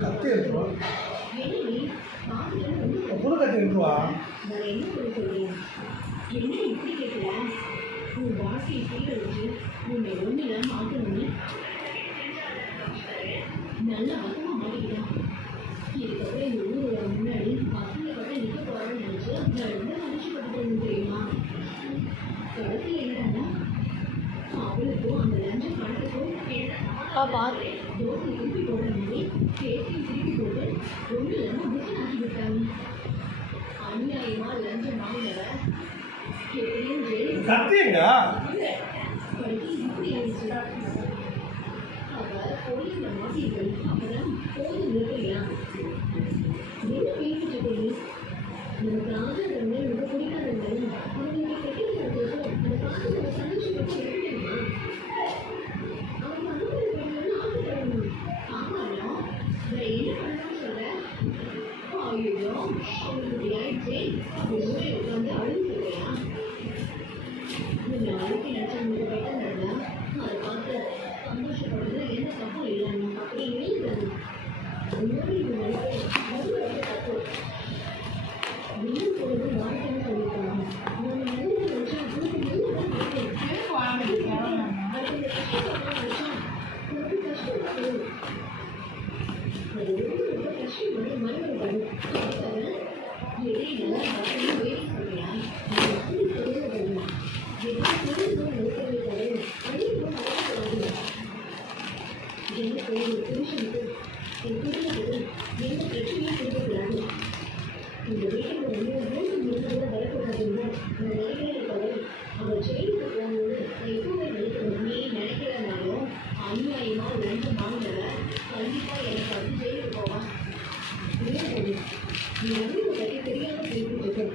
கத்தி இருக்குவா புது கத்தி இருக்குவா நல்ல அகமா மாட்டிக்கிட்டான். இதுக்கப்புறம் இந்த ஊரோட முன்னாடி பசங்க கூட நிற்க போறான்னு நினைச்சு நான் ரொம்ப சந்தோஷப்பட்டுட்டு தெரியுமா. கடைசியில் என்னன்னா அவளுக்கும் அந்த லஞ்ச பணத்துக்கும் தோசை திருப்பி போடுற மாதிரி பேசி திருப்பி போட்டு ஒன்று இல்லாமல் புத்தன் ஆக்கி விட்டாங்க. அநியாயமா லஞ்சம் வாங்கினவ எப்படியும் ஜெயிலுக்கு இப்படி ஆயிடுச்சு. கோயில மாட்டிகள் அப்பதான் கோயில் நிறுத்தையா என்ன பேசிட்டு போய் நமக்கு ஆகாதவங்க நமக்கு பிடிக்காதவங்க அவங்க கட்டிக்கிறதுக்கு அந்த காசு நம்ம சந்தோஷப்பட்டு எடுக்கணுமா அவங்க அனுபவம் ஆசைப்படணும். ஆமாம் வேற என்ன பண்ணணும்னு சொல்ற. ஐயோ அவங்களுக்கு ஆயிடுச்சு அப்படி உட்காந்து அழுது சொல்றியா. நீங்க அழுத்தி நினைச்சவங்களுக்கு பெட்டர் நடந்தா அதை பார்த்து சந்தோஷப்படுறது என்ன தப்பு இல்லைன்னு அப்படி எழுதுறது முன்னாடி தப்பு வீடு போகிறது வாழ்க்கைன்னு சொல்லியிருக்காங்க. நம்ம மூணு வருஷம் கஷ்டப்படும் அது ரொம்ப கஷ்டப்படும் மனிதர்கள் இடையில வேலை சொல்றியா எனக்கு ஒரு புருஷனுக்கு என் குடும்பத்துக்கு எந்த பிரச்சனையும் கொடுக்கக்கூடாது. இந்த வீட்டில் கூட வரக்கூடாதுன்னு அந்த நிலைமையில தவிர அவர் ஜெயிலுக்கு போகணும்னு நான் எப்பவுமே நினைக்கிறேன். நீ நினைக்கிறனாலும் அநியாயமா லஞ்சம் வாங்கினவ கண்டிப்பா எனக்கு வந்து ஜெயிலுக்கு போவான். நீ வந்து பற்றி தெரியாம பேசிட்டு இருக்கேன்.